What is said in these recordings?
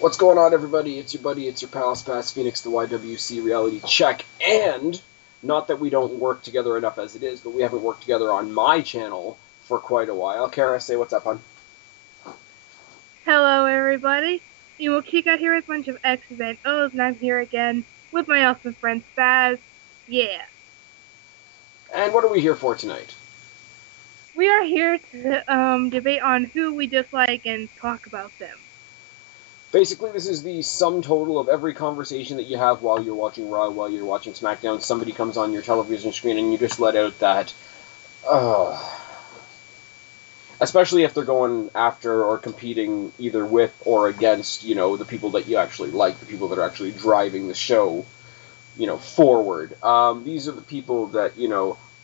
What's going on, everybody? It's your buddy, it's your pal, SpazPhoenix, the YWC reality check. And, not that we don't work together enough as it is, but we haven't worked together on my channel for quite a while. Kara, say what's up, hon. Hello, everybody. EmoKittyKat here with a bunch of X's and O's, and I'm here again with my awesome friend Spaz. Yeah. And what are we here for tonight? We are here to debate on who we dislike and talk about them. Basically, this is the sum total of every conversation that you have while you're watching Raw, while you're watching SmackDown. Somebody comes on your television screen and you just let out that, especially if they're going after or competing either with or against, the people that you actually like, the people that are actually driving the show, forward. These are the people that,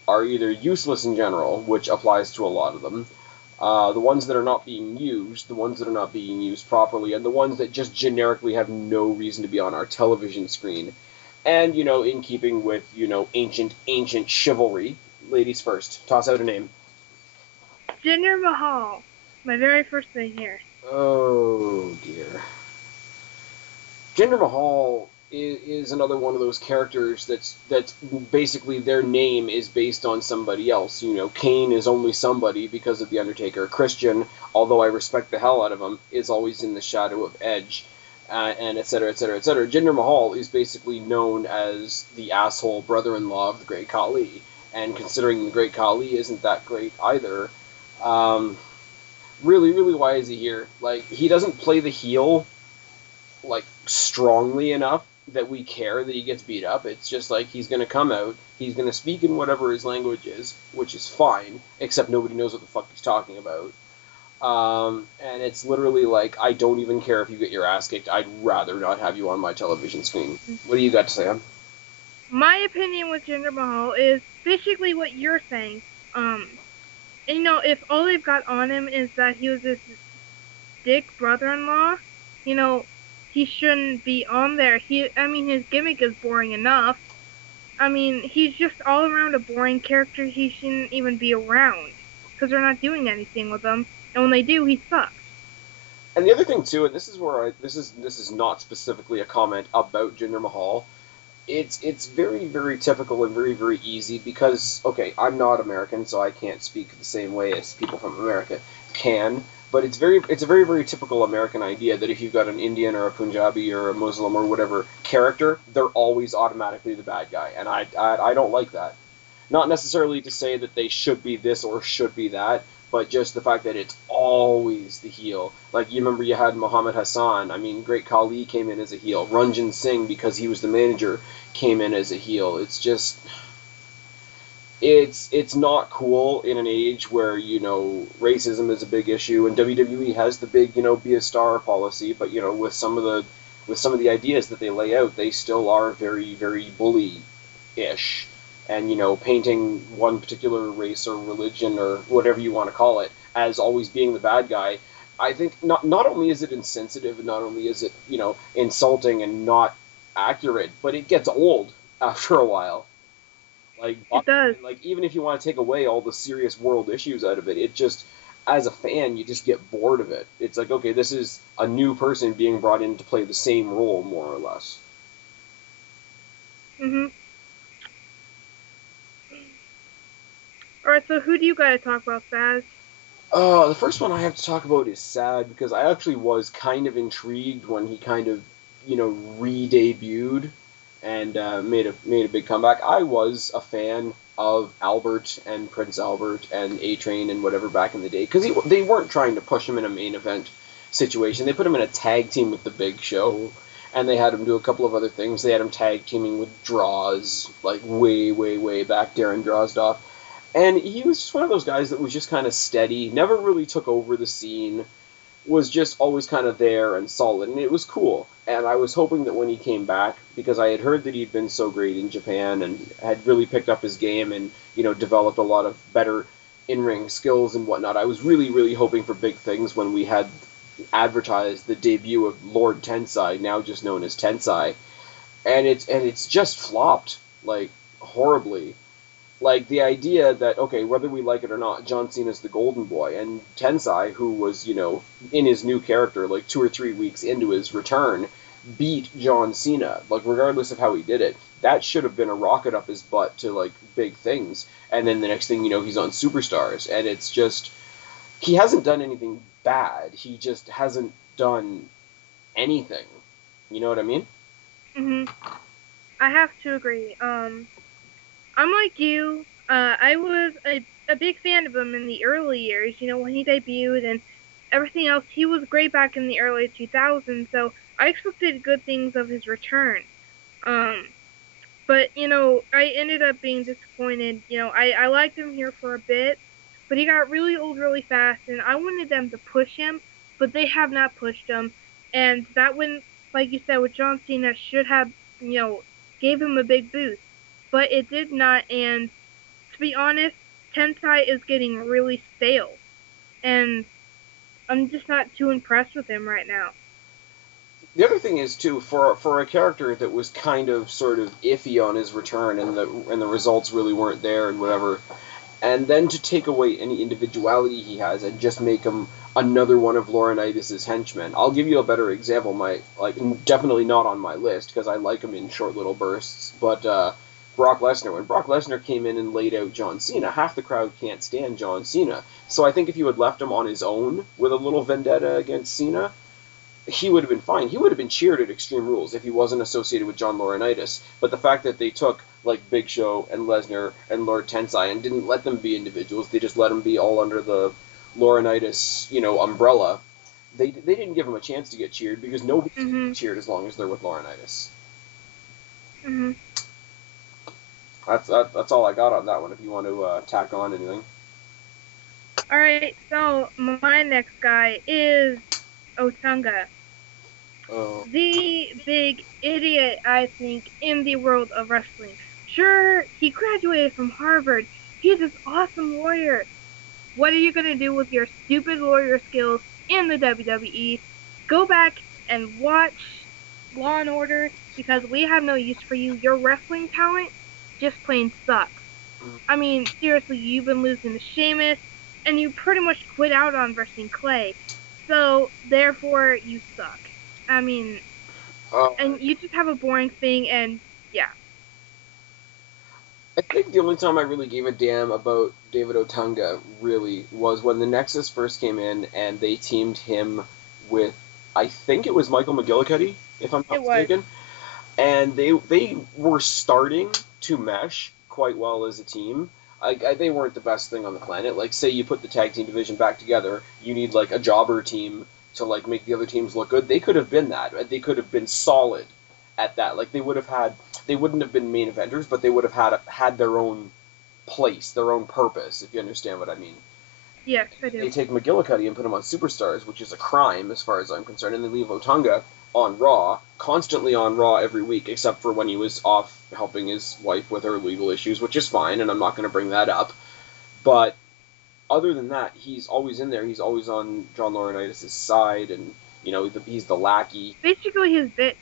are either useless in general, which applies to a lot of them, the ones that are not being used, the ones that are not being used properly, and the ones that just generically have no reason to be on our television screen. And, in keeping with, ancient chivalry. Ladies first. Toss out a name. Jinder Mahal. My very first thing here. Oh, dear. Jinder Mahal is another one of those characters that's basically their name is based on somebody else. Kane is only somebody because of The Undertaker. Christian, although I respect the hell out of him, is always in the shadow of Edge, and etc., etc., etc. Jinder Mahal is basically known as the asshole brother-in-law of the Great Khali, and considering the Great Khali isn't that great either, really, why is he here? He doesn't play the heel, strongly enough that we care that he gets beat up. It's just he's going to come out, he's going to speak in whatever his language is, which is fine, except nobody knows what the fuck he's talking about. And it's literally I don't even care if you get your ass kicked, I'd rather not have you on my television screen. What do you got to say, hon? My opinion with Jinder Mahal is basically what you're saying. And if all they've got on him is that he was this dick brother-in-law, he shouldn't be on there. His gimmick is boring enough. He's just all around a boring character. He shouldn't even be around, because they're not doing anything with him. And when they do, he sucks. And the other thing too, and this is where this is not specifically a comment about Jinder Mahal. It's very, very typical and very, very easy because, okay, I'm not American, so I can't speak the same way as people from America can. But it's a very, very typical American idea that if you've got an Indian or a Punjabi or a Muslim or whatever character, they're always automatically the bad guy, and I don't like that. Not necessarily to say that they should be this or should be that, but just the fact that it's always the heel. You remember you had Muhammad Hassan. Great Khali came in as a heel. Ranjan Singh, because he was the manager, came in as a heel. It's just... It's not cool in an age where, racism is a big issue, and WWE has the big, be a star policy, but, with some of the ideas that they lay out, they still are very, very bully-ish. And, painting one particular race or religion or whatever you want to call it as always being the bad guy, I think not only is it insensitive, and not only is it, insulting and not accurate, but it gets old after a while. It does. Even if you want to take away all the serious world issues out of it, it just, as a fan, you just get bored of it. It's okay, this is a new person being brought in to play the same role, more or less. Mm-hmm. Alright, so who do you gotta talk about, Spaz? The first one I have to talk about is Sad, because I actually was kind of intrigued when he kind of, re-debuted and made a big comeback. I was a fan of Albert and Prince Albert and A-Train and whatever back in the day, because they weren't trying to push him in a main event situation. They put him in a tag team with the Big Show, and they had him do a couple of other things. They had him tag teaming with Droz, way back, Darren Drozdov. And he was just one of those guys that was just kind of steady, never really took over the scene, was just always kind of there and solid, and it was cool. And I was hoping that when he came back, because I had heard that he'd been so great in Japan and had really picked up his game and, developed a lot of better in-ring skills and whatnot, I was really, really hoping for big things when we had advertised the debut of Lord Tensai, now just known as Tensai. And it's just flopped, horribly. Like, the idea that, okay, whether we like it or not, John Cena's the golden boy, and Tensai, who was, in his new character, like 2 or 3 weeks into his return, beat John Cena, like, regardless of how he did it. That should have been a rocket up his butt to, like, big things. And then the next thing you know, he's on Superstars, and it's just, he hasn't done anything bad. He just hasn't done anything. You know what I mean? Mhm. I have to agree. I'm like you. I was a big fan of him in the early years, when he debuted and everything else. He was great back in the early 2000s, so I expected good things of his return. But, I ended up being disappointed. I liked him here for a bit, but he got really old really fast, and I wanted them to push him, but they have not pushed him. And that wouldn't, like you said, with John Cena, should have, gave him a big boost. But it did not, and to be honest, Tensai is getting really stale. And I'm just not too impressed with him right now. The other thing is too, for a character that was kind of sort of iffy on his return, and the results really weren't there and whatever, and then to take away any individuality he has and just make him another one of Laurinaitis' henchmen. I'll give you a better example. Definitely not on my list because I like him in short little bursts, but Brock Lesnar. When Brock Lesnar came in and laid out John Cena, half the crowd can't stand John Cena. So I think if you had left him on his own with a little vendetta against Cena, he would have been fine. He would have been cheered at Extreme Rules if he wasn't associated with John Laurinaitis. But the fact that they took, like, Big Show and Lesnar and Lord Tensai and didn't let them be individuals, they just let them be all under the Laurinaitis, umbrella, they didn't give him a chance to get cheered because nobody's going to get cheered as long as they're with Laurinaitis. Mm-hmm. That's all I got on that one, if you want to tack on anything. Alright, so my next guy is Otunga. Oh. The big idiot, I think, in the world of wrestling. Sure, he graduated from Harvard. He's this awesome lawyer. What are you going to do with your stupid lawyer skills in the WWE? Go back and watch Law and Order because we have no use for you. Your wrestling talent just plain sucks. I mean, seriously, you've been losing to Sheamus, and you pretty much quit out on versing Clay. So, therefore, you suck. I mean, and you just have a boring thing, and yeah. I think the only time I really gave a damn about David Otunga really was when the Nexus first came in and they teamed him with, I think it was Michael McGillicuddy, if I'm not mistaken. And they were starting to mesh quite well as a team. They weren't the best thing on the planet. Like, say you put the tag team division back together, you need, like, a jobber team to, like, make the other teams look good. They could have been that. They could have been solid at that. Like, they wouldn't have been main eventers, but they would have had their own place, their own purpose, if you understand what I mean. Yes, I do. They take McGillicuddy and put him on Superstars, which is a crime as far as I'm concerned, and they leave Otunga on Raw, constantly on Raw every week, except for when he was off helping his wife with her legal issues, which is fine, and I'm not going to bring that up. But other than that, he's always in there. He's always on John Laurinaitis' side, and, he's the lackey. Basically his bitch.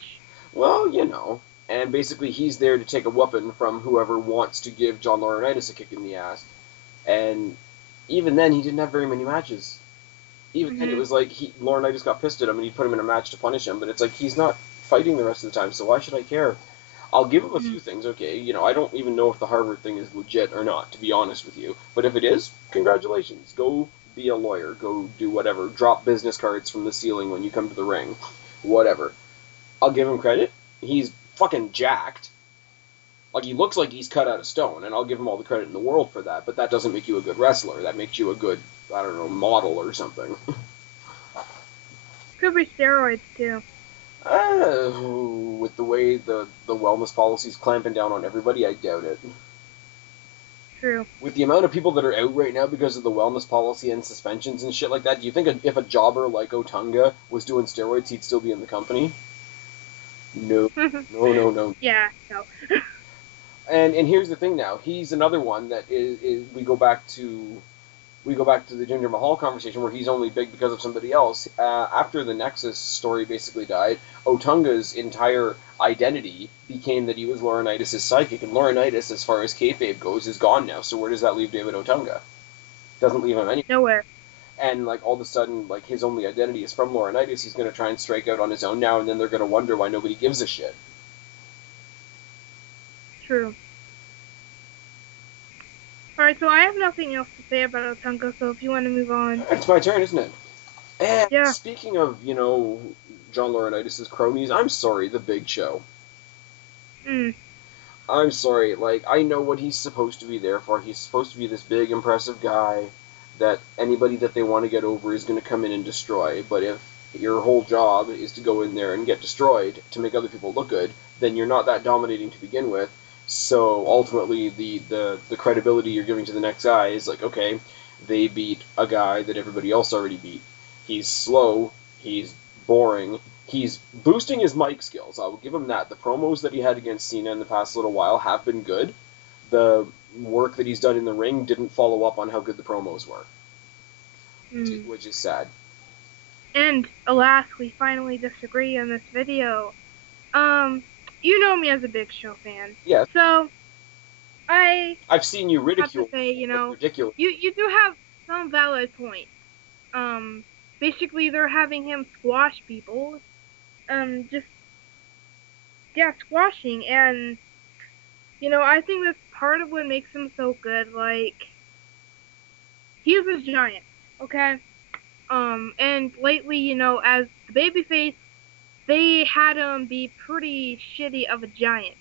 Well, and basically he's there to take a whooping from whoever wants to give John Laurinaitis a kick in the ass. And even then, he didn't have very many matches. Even then, it was like Laurinaitis got pissed at him and he'd put him in a match to punish him, but it's like he's not fighting the rest of the time, so why should I care? I'll give him a few things, okay? I don't even know if the Harvard thing is legit or not, to be honest with you. But if it is, congratulations. Go be a lawyer. Go do whatever. Drop business cards from the ceiling when you come to the ring. Whatever. I'll give him credit. He's fucking jacked. Like, he looks like he's cut out of stone, and I'll give him all the credit in the world for that, but that doesn't make you a good wrestler. That makes you a good, I don't know, model or something. Could be steroids, too. With the way the wellness policy's clamping down on everybody, I doubt it. True. With the amount of people that are out right now because of the wellness policy and suspensions and shit like that, do you think if a jobber like Otunga was doing steroids, he'd still be in the company? No. No. Yeah, no. And here's the thing now. He's another one that is we go back to we go back to the Jinder Mahal conversation where he's only big because of somebody else. After the Nexus story basically died, Otunga's entire identity became that he was Laurinaitis' psychic, and Laurinaitis, as far as kayfabe goes, is gone now. So where does that leave David Otunga? Doesn't leave him anywhere. Nowhere. And like all of a sudden, like his only identity is from Laurinaitis. He's going to try and strike out on his own now, and then they're going to wonder why nobody gives a shit. True. Alright, so I have nothing else to say about Otunga, so if you want to move on. It's my turn, isn't it? And yeah. Speaking of, John Laurinaitis' cronies, I'm sorry, The Big Show. I'm sorry, like, I know what he's supposed to be there for. He's supposed to be this big, impressive guy that anybody that they want to get over is going to come in and destroy. But if your whole job is to go in there and get destroyed to make other people look good, then you're not that dominating to begin with. So ultimately, the credibility you're giving to the next guy is like, okay, they beat a guy that everybody else already beat. He's slow, he's boring, he's boosting his mic skills. I will give him that. The promos that he had against Cena in the past little while have been good. The work that he's done in the ring didn't follow up on how good the promos were, which is sad. And alas, we finally disagree on this video. You know me as a Big Show fan. Yeah. So, I've seen you ridicule. Have to say, ridiculous. You do have some valid points. Basically, they're having him squash people. Squashing, and, I think that's part of what makes him so good. Like, he's a giant, okay? And lately, as the babyface, they had him be pretty shitty of a giant.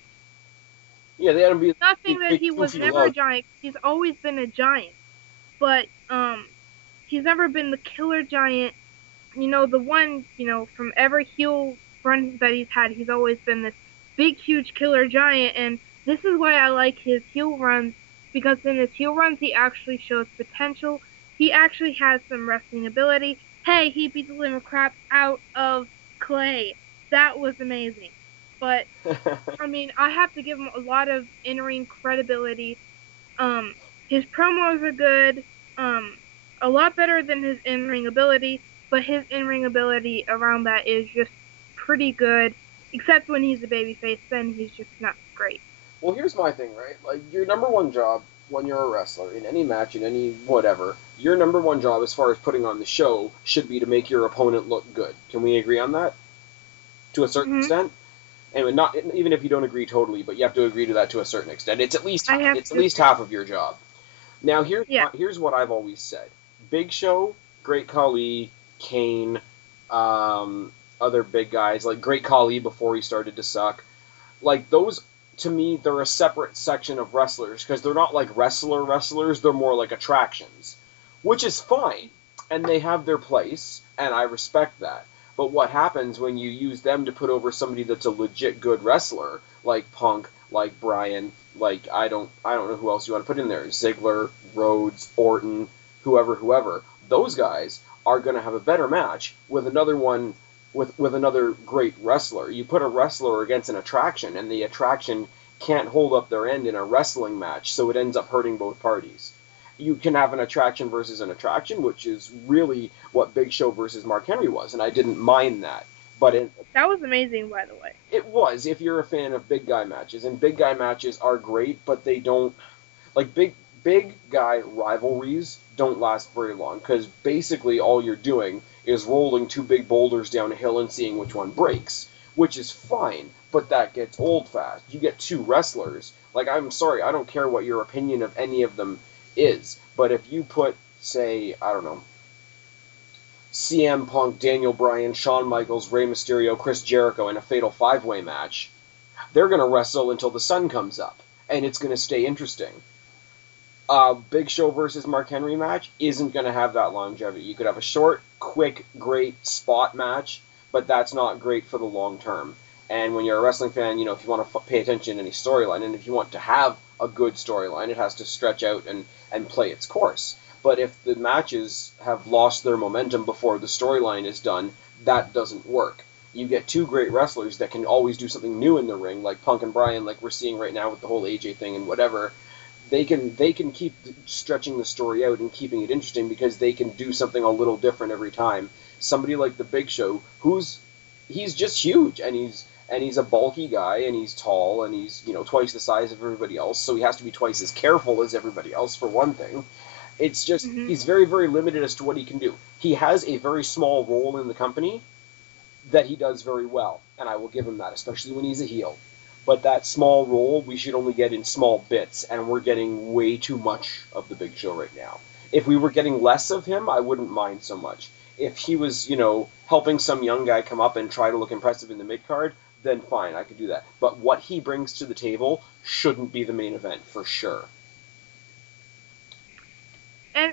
Yeah, they had him be... Not saying that he was never a giant. He's always been a giant. But, he's never been the killer giant. The one, from every heel run that he's had, he's always been this big, huge killer giant. And this is why I like his heel runs, because in his heel runs, he actually shows potential. He actually has some wrestling ability. Hey, he beat the living crap out of Clay. That was amazing. But, I have to give him a lot of in-ring credibility. His promos are good. A lot better than his in-ring ability. But his in-ring ability around that is just pretty good. Except when he's a babyface, then he's just not great. Well, here's my thing, right? Like, your number one job when you're a wrestler, in any match, in any whatever, your number one job as far as putting on the show should be to make your opponent look good. Can we agree on that? To a certain extent? Anyway, not even if you don't agree totally, but you have to agree to that to a certain extent. It's at least half of your job. Now, here's what I've always said. Big Show, Great Khali, Kane, other big guys, like Great Khali before he started to suck. Like, those, to me, they're a separate section of wrestlers, because they're not like wrestlers, they're more like attractions. Which is fine, and they have their place, and I respect that. But what happens when you use them to put over somebody that's a legit good wrestler, like Punk, like Bryan, like I don't know who else you want to put in there, Ziggler, Rhodes, Orton, whoever. Those guys are going to have a better match with another one, with another great wrestler. You put a wrestler against an attraction, and the attraction can't hold up their end in a wrestling match, so it ends up hurting both parties. You can have an attraction versus an attraction, which is really what Big Show versus Mark Henry was, and I didn't mind that. But that was amazing, by the way. It was, if you're a fan of big guy matches, and big guy matches are great, but they don't, like, big guy rivalries don't last very long, because basically all you're doing is rolling two big boulders down a hill and seeing which one breaks, which is fine, but that gets old fast. You get two wrestlers, like, I'm sorry, I don't care what your opinion of any of them is, but if you put, say, I don't know, CM Punk, Daniel Bryan, Shawn Michaels, Rey Mysterio, Chris Jericho in a fatal five-way match, they're going to wrestle until the sun comes up, and it's going to stay interesting. Big Show versus Mark Henry match isn't going to have that longevity. You could have a short, quick, great spot match, but that's not great for the long term. And when you're a wrestling fan, if you want to pay attention to any storyline, and if you want to have a good storyline, it has to stretch out and play its course. But if the matches have lost their momentum before the storyline is done, that doesn't work. You get two great wrestlers that can always do something new in the ring, like Punk and Bryan, like we're seeing right now with the whole AJ thing and whatever. they can keep stretching the story out and keeping it interesting because they can do something a little different every time. Somebody like the Big Show, he's just huge, and he's a bulky guy, and he's tall, and he's twice the size of everybody else, so he has to be twice as careful as everybody else for one thing. It's just he's very, very limited as to what he can do. He has a very small role in the company that he does very well, and I will give him that, especially when he's a heel. But that small role we should only get in small bits, and we're getting way too much of the Big Show right now. If we were getting less of him, I wouldn't mind so much. If he was, helping some young guy come up and try to look impressive in the mid-card, then fine, I could do that. But what he brings to the table shouldn't be the main event, for sure.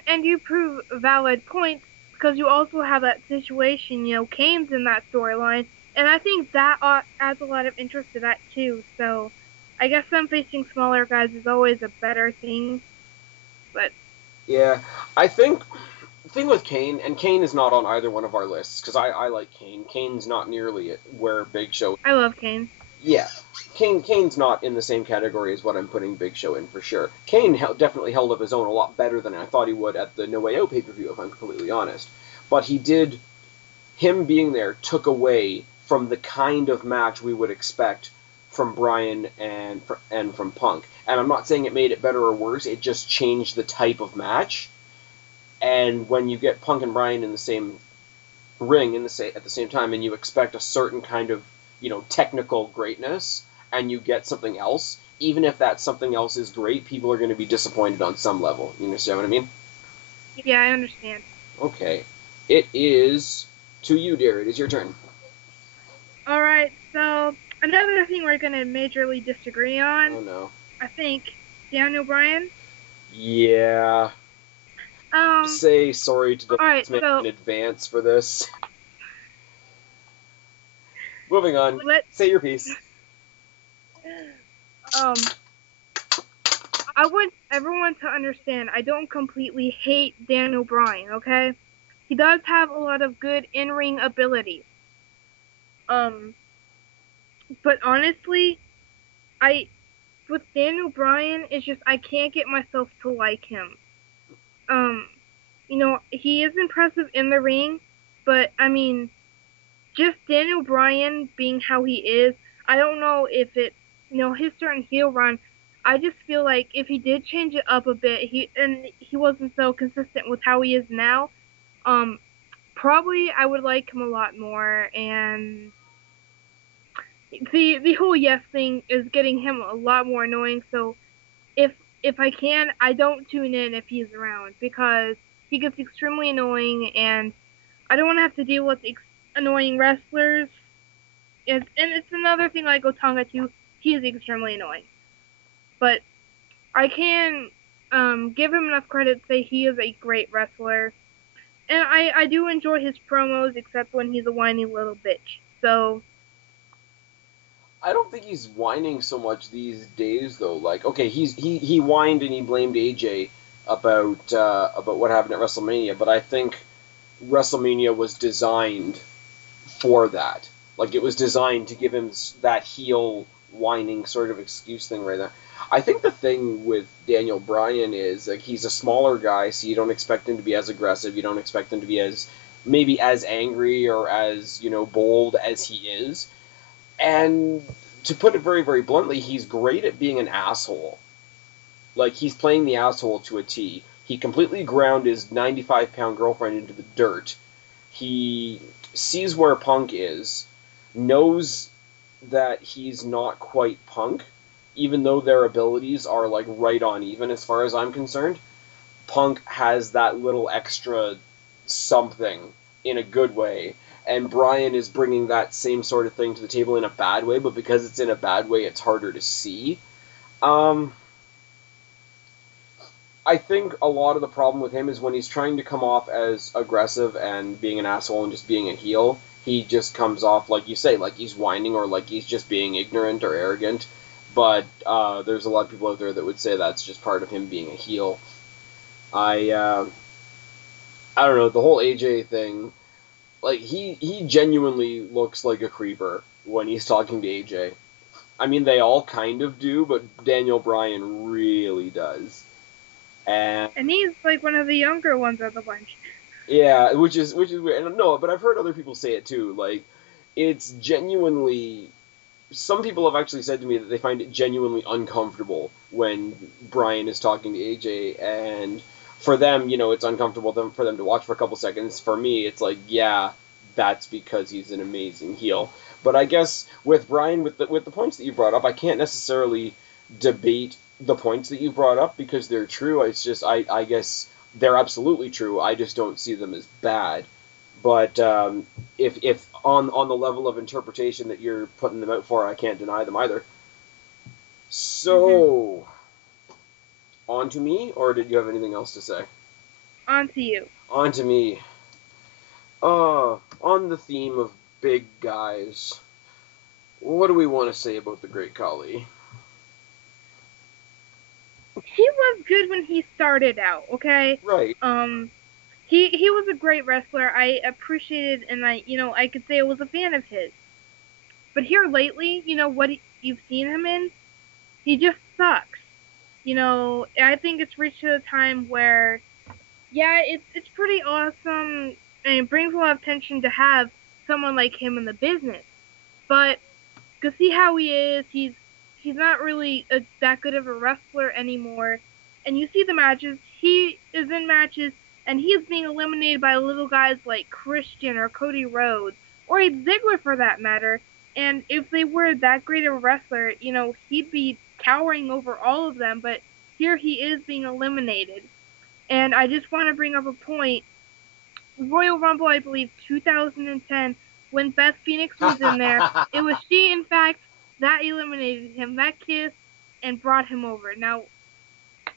And you prove valid points, because you also have that situation, Kane's in that storyline, and I think that adds a lot of interest to that too. So I guess them facing smaller guys is always a better thing. But yeah, I think the thing with Kane, and Kane is not on either one of our lists, because I like Kane. Kane's not nearly where Big Show. I love Kane. Yeah, Kane's not in the same category as what I'm putting Big Show in, for sure. Kane definitely held up his own a lot better than I thought he would at the No Way Out pay-per-view, if I'm completely honest. But him being there took away from the kind of match we would expect from Bryan and from Punk. And I'm not saying it made it better or worse, it just changed the type of match. And when you get Punk and Bryan in the same ring at the same time, and you expect a certain kind of technical greatness, and you get something else, even if that something else is great, people are going to be disappointed on some level. You understand what I mean? Yeah, I understand. Okay. It is to you, dear. It is your turn. Alright, so another thing we're going to majorly disagree on. Oh, no. I think Daniel Bryan. Yeah. Say sorry to Dalyxman in advance for this. Moving on. Say your piece. I want everyone to understand, I don't completely hate Daniel Bryan, okay? He does have a lot of good in-ring abilities. But honestly, with Daniel Bryan, it's just I can't get myself to like him. He is impressive in the ring, but I mean, just Daniel Bryan being how he is, I don't know if it's, his certain heel run, I just feel like if he did change it up a bit, he wasn't so consistent with how he is now, probably I would like him a lot more, and the whole yes thing is getting him a lot more annoying, so if I can, I don't tune in if he's around, because he gets extremely annoying, and I don't want to have to deal with annoying wrestlers. And it's another thing like Otunga too. He is extremely annoying. But I can give him enough credit to say he is a great wrestler. And I do enjoy his promos, except when he's a whiny little bitch. So I don't think he's whining so much these days, though. Like, okay, he whined and he blamed AJ about what happened at WrestleMania, but I think WrestleMania was designed for that. Like, it was designed to give him that heel whining sort of excuse thing right there. I think the thing with Daniel Bryan is, like, he's a smaller guy, so you don't expect him to be as aggressive. You don't expect him to be maybe as angry or as, bold as he is. And to put it very, very bluntly, he's great at being an asshole. Like, he's playing the asshole to a T. He completely ground his 95-pound girlfriend into the dirt. He sees where Punk is, knows that he's not quite Punk, even though their abilities are, like, right on even as far as I'm concerned. Punk has that little extra something in a good way, and Bryan is bringing that same sort of thing to the table in a bad way, but because it's in a bad way, it's harder to see. I think a lot of the problem with him is when he's trying to come off as aggressive and being an asshole and just being a heel, he just comes off, like you say, like he's whining or like he's just being ignorant or arrogant. But there's a lot of people out there that would say that's just part of him being a heel. I don't know, the whole AJ thing, like, he genuinely looks like a creeper when he's talking to AJ. I mean, they all kind of do, but Daniel Bryan really does. And he's like one of the younger ones of the bunch. yeah, which is weird. And no, but I've heard other people say it too. Like, it's genuinely. Some people have actually said to me that they find it genuinely uncomfortable when Bryan is talking to AJ, and for them, it's uncomfortable for them to watch for a couple seconds. For me, it's like, yeah, that's because he's an amazing heel. But I guess with Bryan, with the points that you brought up, I can't necessarily debate the points that you brought up because they're true. It's just I guess they're absolutely true. I just don't see them as bad. But if on the level of interpretation that you're putting them out for, I can't deny them either. So, on to me, or did you have anything else to say? On to you. On to me. On the theme of big guys, what do we want to say about the Great Khali? He was good when he started out, okay? Right. He was a great wrestler. I appreciated, and I could say I was a fan of his. But here lately, what you've seen him in, he just sucks. I think it's reached a time where, yeah, it's pretty awesome, and it brings a lot of attention to have someone like him in the business. But to see how he is, he's not really that good of a wrestler anymore. And you see the matches, he is in matches, and he is being eliminated by little guys like Christian or Cody Rhodes, or Ziggler for that matter. And if they were that great of a wrestler, he'd be towering over all of them, but here he is being eliminated. And I just want to bring up a point. Royal Rumble, I believe, 2010, when SpazPhoenix was in there, it was she, in fact, that eliminated him, that kissed, and brought him over. Now,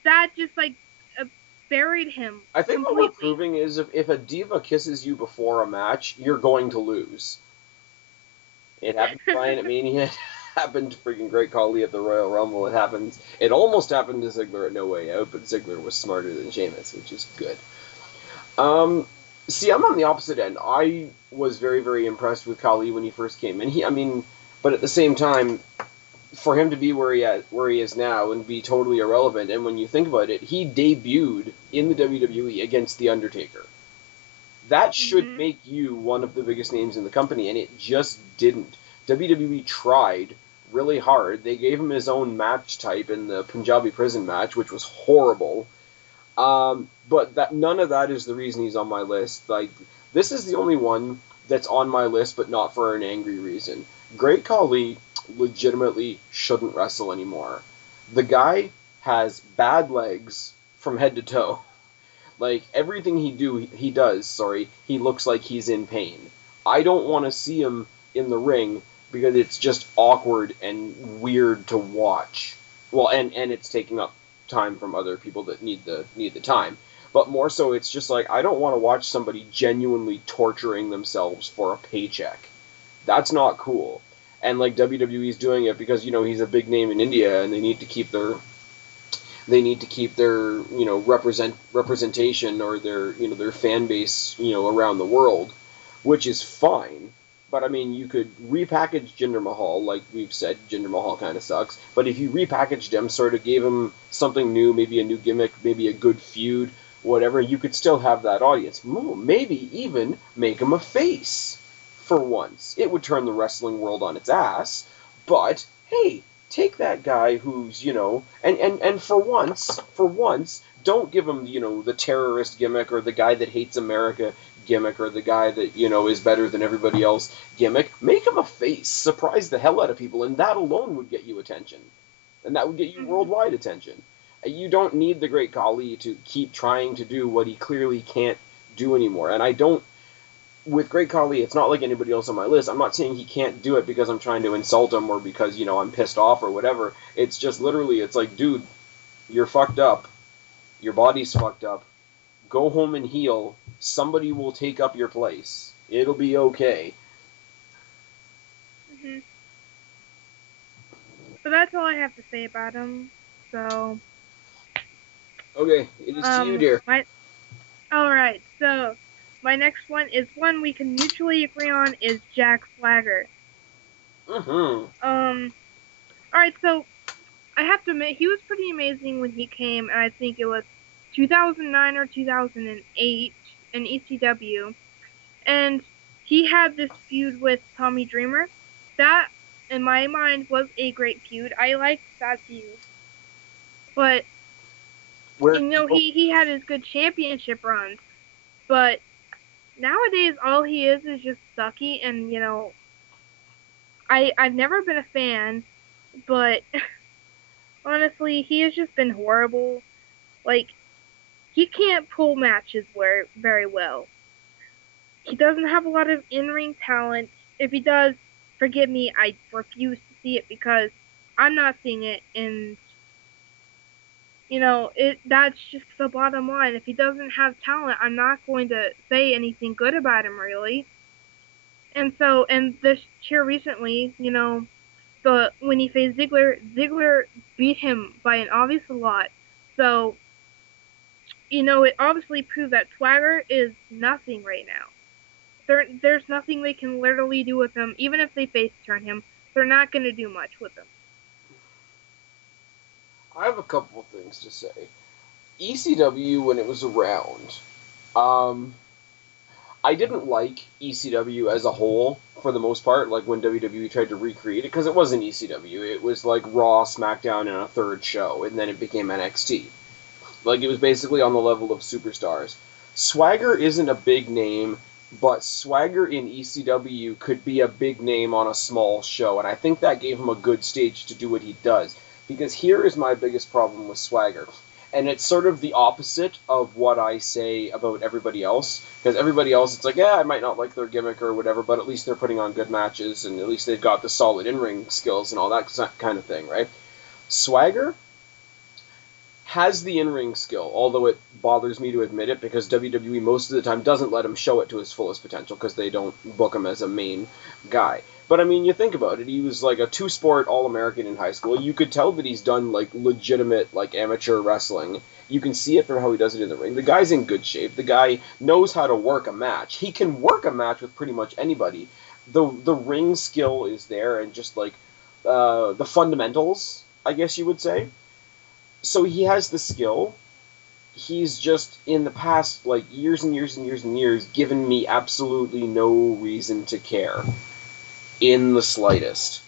that just, buried him I think completely. what we're proving is if a diva kisses you before a match, you're going to lose. It happened to Bryan at Mania. It happened to freaking Great Khali at the Royal Rumble. It almost happened to Ziggler at No Way Out, but Ziggler was smarter than Sheamus, which is good. See, I'm on the opposite end. I was very, very impressed with Khali when he first came in. But at the same time, for him to be where he is now and be totally irrelevant, and when you think about it, he debuted in the WWE against The Undertaker. That should make you one of the biggest names in the company, and it just didn't. WWE tried really hard. They gave him his own match type in the Punjabi prison match, which was horrible. But none of that is the reason he's on my list. Like, this is the only one that's on my list, but not for an angry reason. Great Khali legitimately shouldn't wrestle anymore. The guy has bad legs from head to toe. Like, everything he does, he looks like he's in pain. I don't want to see him in the ring because it's just awkward and weird to watch. Well, and it's taking up time from other people that need the time. But more so, it's just like, I don't want to watch somebody genuinely torturing themselves for a paycheck. That's not cool. And like WWE's doing it because, he's a big name in India and they need to keep their representation or their fan base, around the world, which is fine. But I mean, you could repackage Jinder Mahal, like we've said, Jinder Mahal kind of sucks. But if you repackaged him, sort of gave him something new, maybe a new gimmick, maybe a good feud, whatever, you could still have that audience. Maybe even make him a face for once. It would turn the wrestling world on its ass, but hey, take that guy who's, and for once, don't give him, the terrorist gimmick or the guy that hates America gimmick or the guy that, is better than everybody else gimmick. Make him a face. Surprise the hell out of people, and that alone would get you attention. And that would get you worldwide attention. You don't need the Great Khali to keep trying to do what he clearly can't do anymore. And with Great Khali, it's not like anybody else on my list. I'm not saying he can't do it because I'm trying to insult him or because, I'm pissed off or whatever. It's just literally, it's like, dude, you're fucked up. Your body's fucked up. Go home and heal. Somebody will take up your place. It'll be okay. So that's all I have to say about him. So. Okay, it is to you, dear. Alright, so my next one is one we can mutually agree on is Jack Swagger. Alright, so I have to admit, he was pretty amazing when he came, and I think it was 2009 or 2008 in ECW. And he had this feud with Tommy Dreamer. That, in my mind, was a great feud. I liked that feud. But, Where he had his good championship runs. But nowadays, all he is just sucky, and, I've never been a fan, but honestly, he has just been horrible. Like, he can't pull matches very well. He doesn't have a lot of in-ring talent. If he does, forgive me, I refuse to see it because I'm not seeing it, and that's just the bottom line. If he doesn't have talent, I'm not going to say anything good about him, really. And so, and this year recently, when he faced Ziggler beat him by an obvious lot. So, it obviously proved that Swagger is nothing right now. There's nothing they can literally do with him. Even if they face turn him, they're not going to do much with him. I have a couple of things to say. ECW, when it was around, I didn't like ECW as a whole, for the most part, like when WWE tried to recreate it, because it wasn't ECW. It was like Raw, SmackDown, and a third show, and then it became NXT. Like, it was basically on the level of Superstars. Swagger isn't a big name, but Swagger in ECW could be a big name on a small show, and I think that gave him a good stage to do what he does. Because here is my biggest problem with Swagger. And it's sort of the opposite of what I say about everybody else. Because everybody else, it's like, yeah, I might not like their gimmick or whatever, but at least they're putting on good matches, and at least they've got the solid in-ring skills and all that kind of thing, right? Swagger has the in-ring skill, although it bothers me to admit it, because WWE most of the time doesn't let him show it to his fullest potential, because they don't book him as a main guy. But, I mean, you think about it, he was like a two-sport All-American in high school. You could tell that he's done, like, legitimate, like, amateur wrestling. You can see it from how he does it in the ring. The guy's in good shape. The guy knows how to work a match. He can work a match with pretty much anybody. The ring skill is there, and just, like, the fundamentals, I guess you would say. So he has the skill. He's just, in the past, like, years and years and years and years, given me absolutely no reason to care. In the slightest.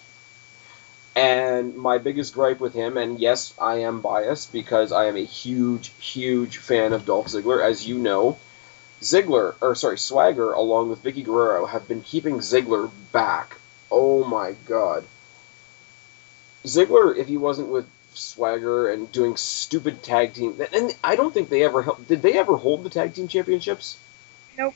And my biggest gripe with him, and yes, I am biased because I am a huge, huge fan of Dolph Ziggler, as you know. Swagger, along with Vicky Guerrero, have been keeping Ziggler back. Oh my god. Ziggler, if he wasn't with Swagger and doing stupid tag team, and I don't think they ever did they ever hold the tag team championships? Nope.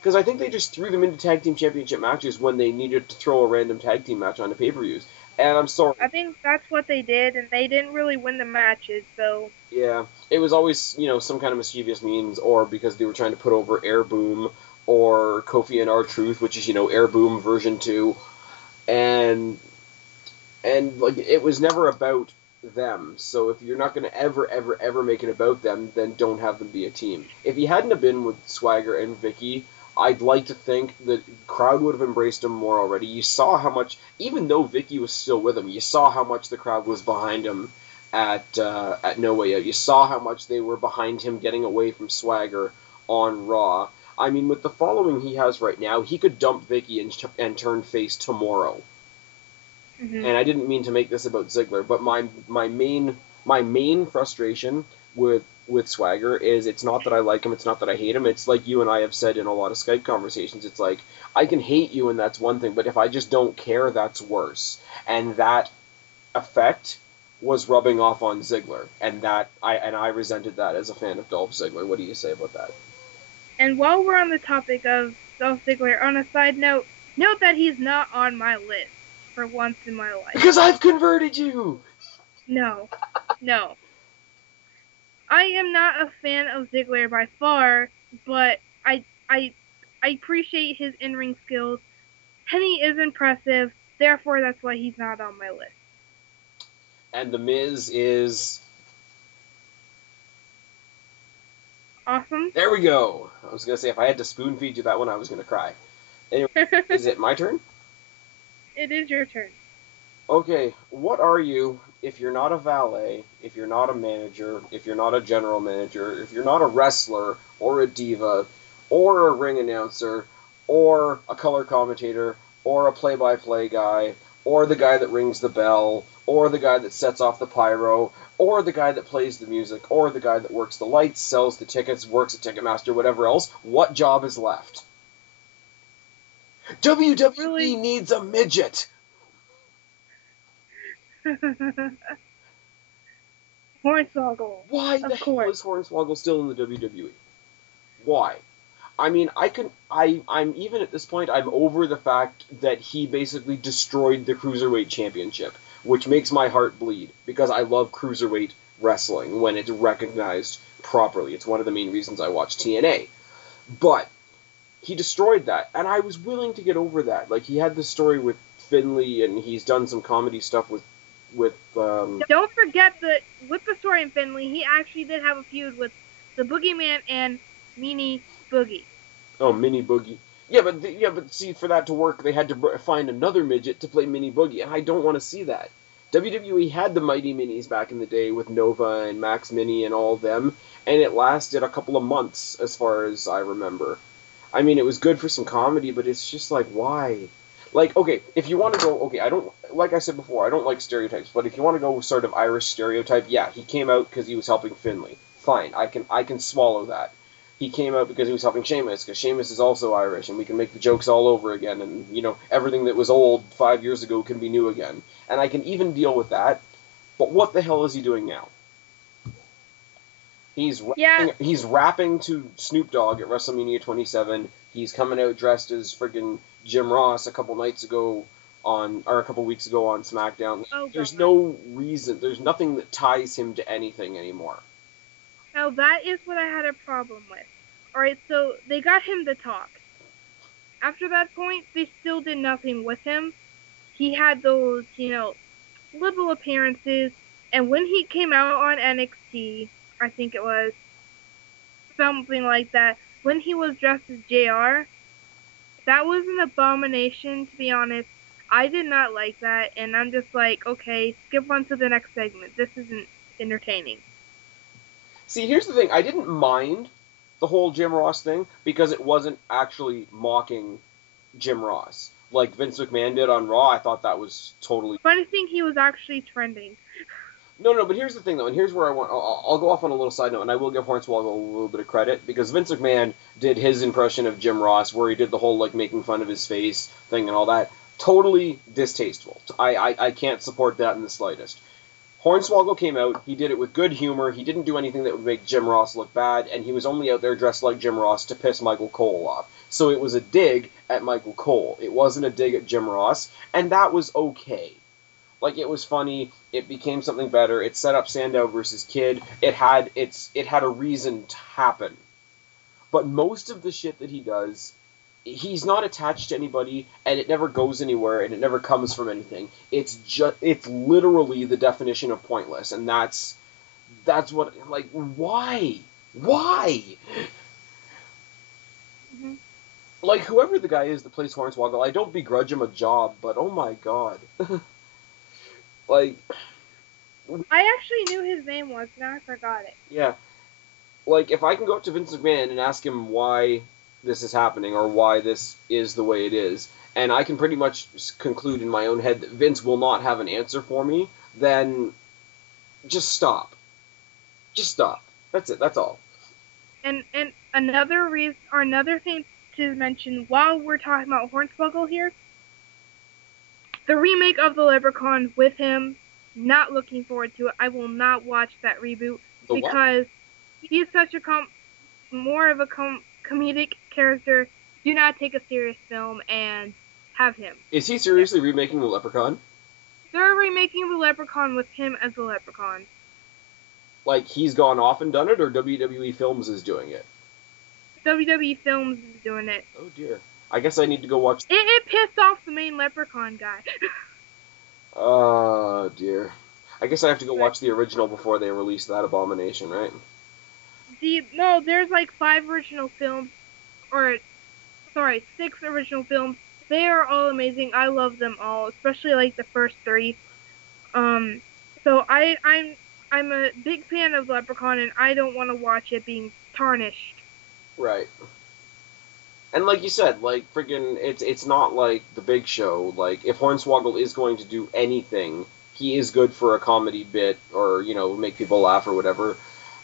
Because I think they just threw them into tag team championship matches when they needed to throw a random tag team match onto pay-per-views. And I'm sorry. I think that's what they did, and they didn't really win the matches, so... Yeah, it was always, some kind of mischievous means, or because they were trying to put over Air Boom, or Kofi and R-Truth, which is, Air Boom version 2. And like, it was never about them. So if you're not going to ever make it about them, then don't have them be a team. If he hadn't have been with Swagger and Vicky, I'd like to think that the crowd would have embraced him more already. You saw how much, even though Vicky was still with him, you saw how much the crowd was behind him at No Way Out. You saw how much they were behind him getting away from Swagger on Raw. I mean, with the following he has right now, he could dump Vicky and turn face tomorrow. Mm-hmm. And I didn't mean to make this about Ziggler, but my main frustration with Swagger is it's not that I like him, it's not that I hate him, it's like you and I have said in a lot of Skype conversations, it's like, I can hate you and that's one thing, but if I just don't care, that's worse. And that effect was rubbing off on Ziggler, and I resented that as a fan of Dolph Ziggler. What do you say about that? And while we're on the topic of Dolph Ziggler, on a side note that he's not on my list for once in my life. Because I've converted you! No. I am not a fan of Ziggler by far, but I appreciate his in-ring skills. Penny is impressive, therefore that's why he's not on my list. And The Miz is... awesome. There we go! I was going to say, if I had to spoon-feed you that one, I was going to cry. Anyway, is it my turn? It is your turn. Okay, what are you if you're not a valet, if you're not a manager, if you're not a general manager, if you're not a wrestler or a diva or a ring announcer or a color commentator or a play-by-play guy or the guy that rings the bell or the guy that sets off the pyro or the guy that plays the music or the guy that works the lights, sells the tickets, works at Ticketmaster, whatever else, what job is left? WWE Really? needs a midget! Hornswoggle. Why the Of hell course. is Hornswoggle still in the WWE? Why? I mean, I'm even at this point, I'm over the fact that he basically destroyed the Cruiserweight Championship, which makes my heart bleed, because I love Cruiserweight wrestling when it's recognized properly. It's one of the main reasons I watch TNA. But he destroyed that, and I was willing to get over that. Like, he had this story with Finley, and he's done some comedy stuff with Don't forget that with the story in Finley, he actually did have a feud with the Boogeyman and Meanie Boogie. oh, Mini Boogie. Yeah, but see, for that to work, they had to find another midget to play Mini Boogie, and I don't want to see that. WWE had the Mighty Minis back in the day with Nova and Max Mini and all of them, and it lasted a couple of months, as far as I remember. I mean, it was good for some comedy, but it's just like, why? Like, okay, if you want to go, okay, I don't, like I said before, I don't like stereotypes, but if you want to go sort of Irish stereotype, yeah, he came out because he was helping Finley. Fine, I can swallow that. He came out because he was helping Sheamus, because Sheamus is also Irish, and we can make the jokes all over again, and, everything that was old 5 years ago can be new again. And I can even deal with that, but what the hell is he doing now? He's rapping to Snoop Dogg at WrestleMania 27. He's coming out dressed as friggin' Jim Ross a couple weeks ago on SmackDown. Oh, There's God. no reason. There's nothing that ties him to anything anymore. Now that is what I had a problem with. Alright, so they got him to talk. After that point, they still did nothing with him. He had those, little appearances, and when he came out on NXT, I think it was something like that, when he was dressed as JR, that was an abomination, to be honest. I did not like that, and I'm just like, okay, skip on to the next segment. This isn't entertaining. See, here's the thing. I didn't mind the whole Jim Ross thing because it wasn't actually mocking Jim Ross. Like Vince McMahon did on Raw, I thought that was totally... Funny thing, he was actually trending. No, but here's the thing, though, and here's where I'll go off on a little side note, and I will give Hornswoggle a little bit of credit, because Vince McMahon did his impression of Jim Ross, where he did the whole, like, making fun of his face thing and all that. Totally distasteful. I can't support that in the slightest. Hornswoggle came out, he did it with good humor, he didn't do anything that would make Jim Ross look bad, and he was only out there dressed like Jim Ross to piss Michael Cole off. So it was a dig at Michael Cole. It wasn't a dig at Jim Ross, and that was okay. Like, it was funny. It became something better. It set up Sandow versus Kid. It had a reason to happen. But most of the shit that he does, he's not attached to anybody, and it never goes anywhere, and it never comes from anything. It's literally the definition of pointless, and that's what, like, why? Mm-hmm. Like, whoever the guy is that plays Hornswoggle, I don't begrudge him a job, but oh my god. Like, I actually knew his name was, now I forgot it. yeah. Like, if I can go up to Vince McMahon and ask him why this is happening or why this is the way it is, and I can pretty much conclude in my own head that Vince will not have an answer for me, then just stop. Just stop. That's it. That's all. And another thing to mention while we're talking about Hornswoggle here, the remake of the Leprechaun with him, not looking forward to it. I will not watch that reboot because he's such a more of a comedic character. Do not take a serious film and have him. Is he seriously remaking the Leprechaun? They're remaking the Leprechaun with him as the Leprechaun. Like, he's gone off and done it, or WWE Films is doing it? WWE Films is doing it. Oh dear. I guess I need to go watch... It pissed off the main Leprechaun guy. Oh dear. I guess I have to go watch the original before they release that abomination, right? No, there's like 5 original films, or, sorry, 6 original films, they are all amazing. I love them all, especially like the first three. So I'm a big fan of Leprechaun, and I don't want to watch it being tarnished. Right. And like you said, like freaking, it's not like the Big Show. Like if Hornswoggle is going to do anything, he is good for a comedy bit or make people laugh or whatever,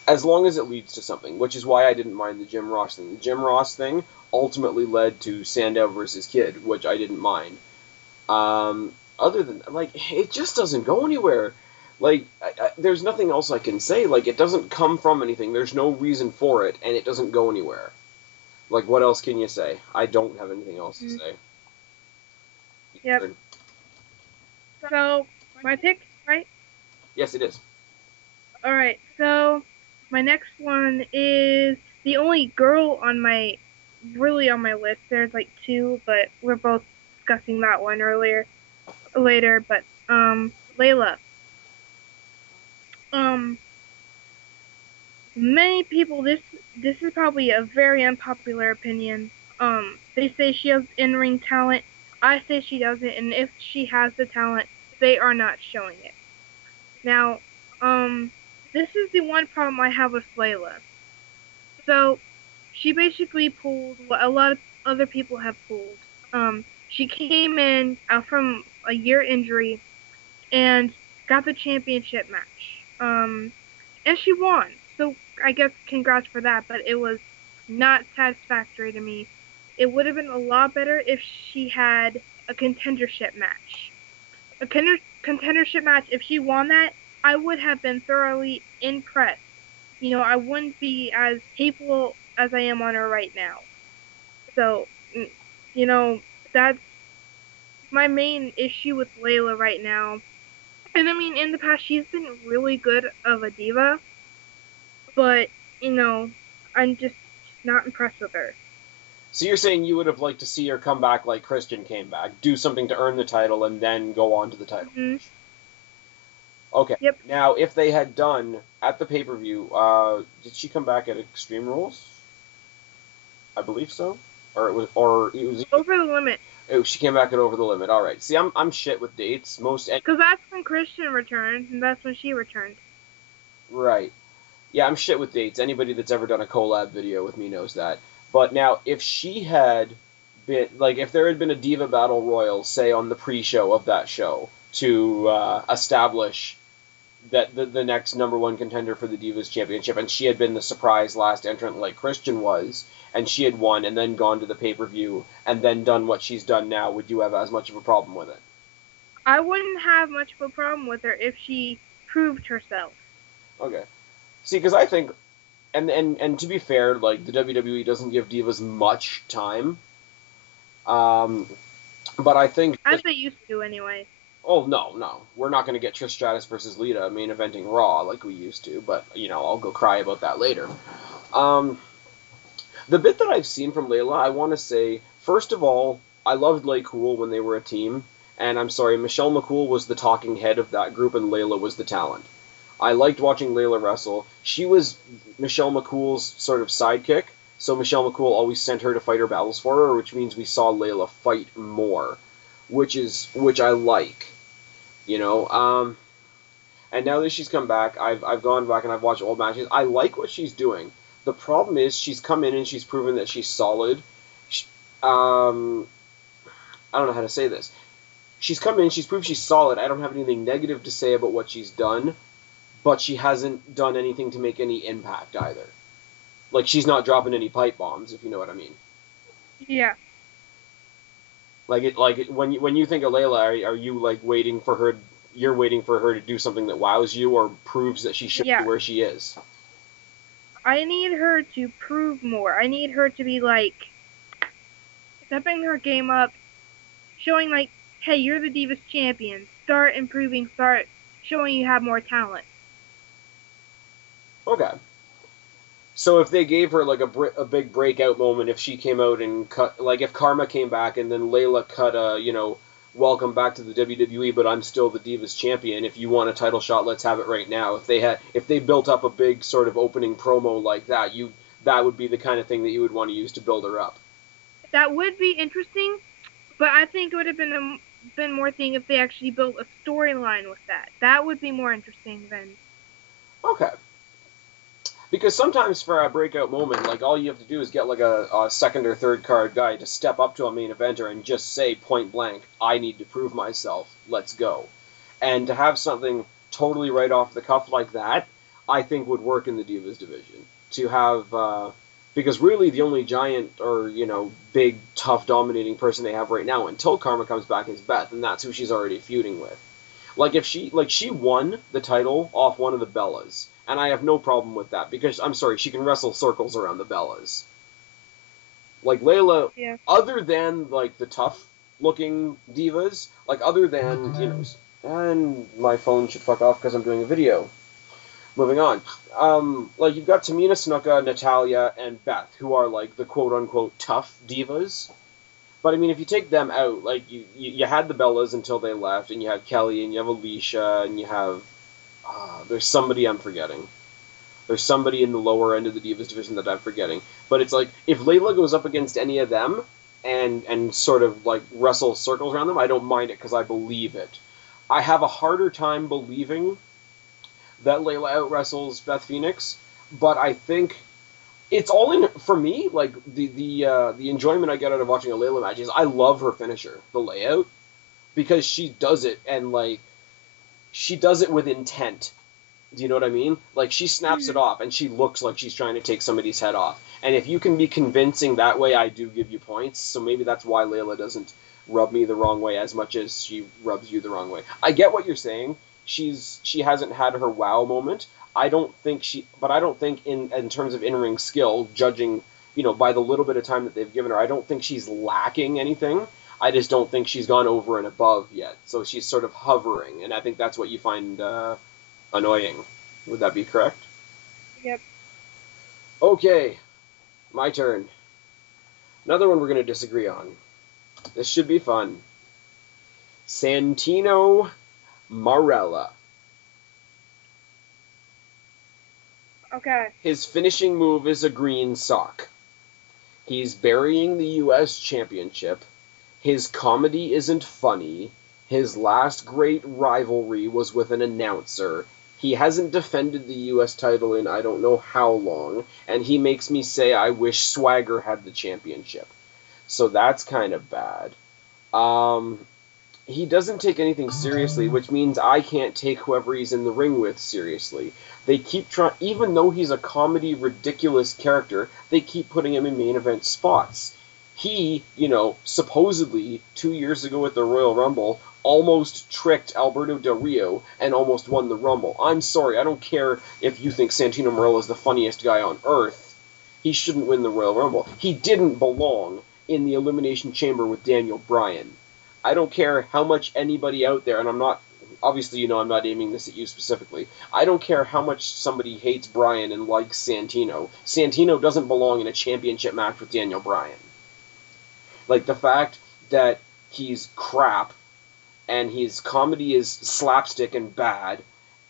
as long as it leads to something. Which is why I didn't mind the Jim Ross thing. The Jim Ross thing ultimately led to Sandow versus Kid, which I didn't mind. Other than like, it just doesn't go anywhere. Like, there's nothing else I can say. Like, it doesn't come from anything. There's no reason for it, and it doesn't go anywhere. Like, what else can you say? I don't have anything else to say. Yep. So, my pick, right? Yes, it is. Alright, so my next one is the only girl on my list. There's like two, but we're both discussing that one later, but Layla. Many people, this is probably a very unpopular opinion. They say she has in-ring talent. I say she doesn't, and if she has the talent, they are not showing it. Now, this is the one problem I have with Layla. So, she basically pulled what a lot of other people have pulled. She came in out from a year injury and got the championship match. And she won. So I guess congrats for that, but it was not satisfactory to me. It would have been a lot better if she had a contendership match. A contendership match, if she won that, I would have been thoroughly impressed. I wouldn't be as hateful as I am on her right now. So, that's my main issue with Layla right now. And I mean, in the past, she's been really good of a diva, but, I'm just not impressed with her. So you're saying you would have liked to see her come back like Christian came back, do something to earn the title, and then go on to the title match. Okay. Yep. Now, if they had done, at the pay-per-view, did she come back at Extreme Rules? I believe so. Or it was Over the Limit. Oh, she came back at Over the Limit. All right. See, I'm shit with dates. Because that's when Christian returned, and that's when she returned. Right. Yeah, I'm shit with dates. Anybody that's ever done a collab video with me knows that. But now, if she had been, like, if there had been a Diva Battle Royal, say, on the pre-show of that show, to establish that the next number one contender for the Divas Championship, and she had been the surprise last entrant like Christian was, and she had won and then gone to the pay-per-view and then done what she's done now, would you have as much of a problem with it? I wouldn't have much of a problem with her if she proved herself. Okay. See, because I think, and to be fair, like, the WWE doesn't give divas much time, but I think... As they used to, anyway. Oh, no. We're not going to get Trish Stratus versus Lita main eventing Raw like we used to, but, I'll go cry about that later. The bit that I've seen from Layla, I want to say, first of all, I loved Lay Cool when they were a team, and I'm sorry, Michelle McCool was the talking head of that group, and Layla was the talent. I liked watching Layla wrestle. She was Michelle McCool's sort of sidekick, so Michelle McCool always sent her to fight her battles for her, which means we saw Layla fight more, which I like, And now that she's come back, I've gone back and I've watched old matches. I like what she's doing. The problem is she's come in and she's proven that she's solid. I don't know how to say this. She's come in, she's proved she's solid. I don't have anything negative to say about what she's done, but she hasn't done anything to make any impact either. Like, she's not dropping any pipe bombs, if you know what I mean. Yeah. When you think of Layla, are you like waiting for her? You're waiting for her to do something that wows you or proves that she should be where she is. I need her to prove more. I need her to be like stepping her game up, showing like, hey, you're the Divas champion. Start improving. Start showing you have more talent. Okay. So if they gave her like a big breakout moment, if she came out and cut, like if Karma came back and then Layla cut a, welcome back to the WWE, but I'm still the Divas champion. If you want a title shot, let's have it right now. If they built up a big sort of opening promo like that, that would be the kind of thing that you would want to use to build her up. That would be interesting, But I think it would have been more thing if they actually built a storyline with that. That would be more interesting than. Okay. Because sometimes for a breakout moment, like, all you have to do is get, like, a second or third card guy to step up to a main eventer and just say point blank, I need to prove myself, let's go. And to have something totally right off the cuff like that, I think would work in the Divas division. To have, because really the only giant or, big, tough, dominating person they have right now until Karma comes back is Beth, and that's who she's already feuding with. Like, she won the title off one of the Bellas, and I have no problem with that, because, I'm sorry, she can wrestle circles around the Bellas. Like, Layla, Yeah. other than, like, the tough-looking divas, like, other than, and my phone should fuck off because I'm doing a video. Moving on. Like, you've got Tamina Snuka, Natalya, and Beth, who are, like, the quote-unquote tough divas. But, I mean, if you take them out, like, you had the Bellas until they left, and you had Kelly, and you have Alicia, and you have... there's somebody I'm forgetting. There's somebody in the lower end of the Divas division that I'm forgetting. But it's like, if Layla goes up against any of them, and sort of, like, wrestles circles around them, I don't mind it, because I believe it. I have a harder time believing that Layla out-wrestles Beth Phoenix, but I think... It's all in, for me, like, the enjoyment I get out of watching a Layla match is I love her finisher, the layout, because she does it, and, like, she does it with intent. Do you know what I mean? Like, she snaps it off, and she looks like she's trying to take somebody's head off. And if you can be convincing that way, I do give you points, so maybe that's why Layla doesn't rub me the wrong way as much as she rubs you the wrong way. I get what you're saying. She hasn't had her wow moment. I don't think in terms of in-ring skill, judging, by the little bit of time that they've given her, I don't think she's lacking anything. I just don't think she's gone over and above yet. So she's sort of hovering, and I think that's what you find annoying. Would that be correct? Yep. Okay, my turn. Another one we're going to disagree on. This should be fun. Santino Marella. Okay. His finishing move is a green sock. He's burying the U.S. Championship. His comedy isn't funny. His last great rivalry was with an announcer. He hasn't defended the U.S. title in I don't know how long, and he makes me say I wish Swagger had the championship. So that's kind of bad. He doesn't take anything seriously, which means I can't take whoever he's in the ring with seriously. They keep trying, even though he's a comedy, ridiculous character, they keep putting him in main event spots. He, supposedly 2 years ago at the Royal Rumble, almost tricked Alberto Del Rio and almost won the Rumble. I'm sorry, I don't care if you think Santino Marella is the funniest guy on earth. He shouldn't win the Royal Rumble. He didn't belong in the Elimination Chamber with Daniel Bryan. I don't care how much anybody out there, and I'm not, obviously I'm not aiming this at you specifically, I don't care how much somebody hates Bryan and likes Santino. Santino doesn't belong in a championship match with Daniel Bryan. Like, the fact that he's crap, and his comedy is slapstick and bad,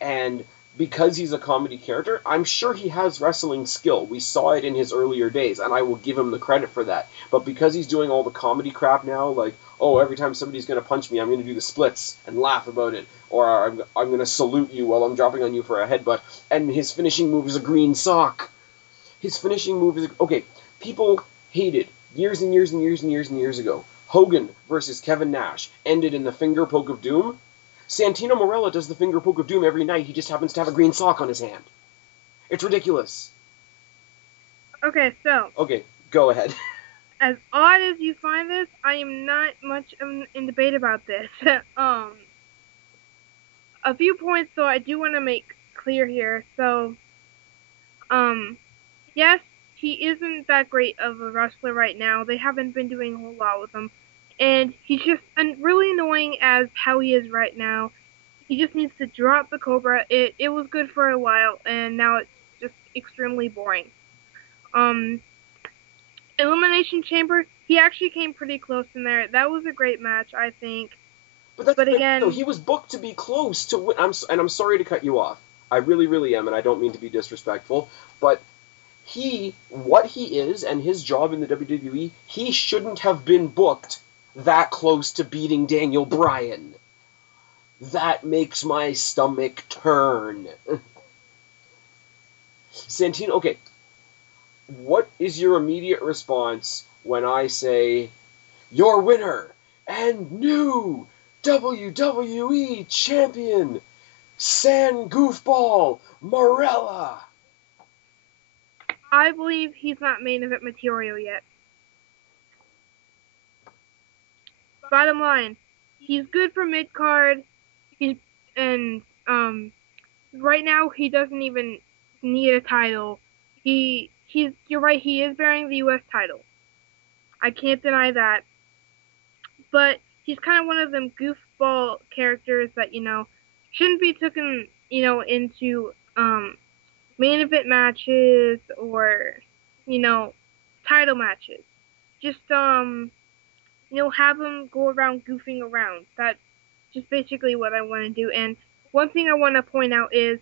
and because he's a comedy character, I'm sure he has wrestling skill. We saw it in his earlier days, and I will give him the credit for that. But because he's doing all the comedy crap now, like, oh, every time somebody's going to punch me, I'm going to do the splits and laugh about it, or I'm going to salute you while I'm dropping on you for a headbutt, and his finishing move is a green sock. His finishing move is... Okay, people hated years and years and years and years and years ago. Hogan versus Kevin Nash ended in the finger poke of doom. Santino Marella does the finger poke of doom every night. He just happens to have a green sock on his hand. It's ridiculous. Okay, so. Okay, go ahead. As odd as you find this, I am not much in debate about this. A few points, though, I do want to make clear here. So, yes, he isn't that great of a wrestler right now. They haven't been doing a whole lot with him. And he's just really annoying as how he is right now. He just needs to drop the Cobra. It was good for a while, and now it's just extremely boring. Elimination Chamber, he actually came pretty close in there. That was a great match, I think. But again... No, he was booked to be close to win. I'm sorry to cut you off. I really, really am, and I don't mean to be disrespectful, but what he is and his job in the WWE, he shouldn't have been booked that close to beating Daniel Bryan. That makes my stomach turn. Santino, okay, what is your immediate response when I say, your winner and new WWE champion, San Goofball Marella? I believe he's not main event material yet. Bottom line, he's good for mid card. Right now he doesn't even need a title. You're right, he is bearing the US title. I can't deny that. But he's kind of one of them goofball characters that, shouldn't be taken, into main event matches or, title matches. Just have him go around goofing around. That's just basically what I want to do. And one thing I want to point out is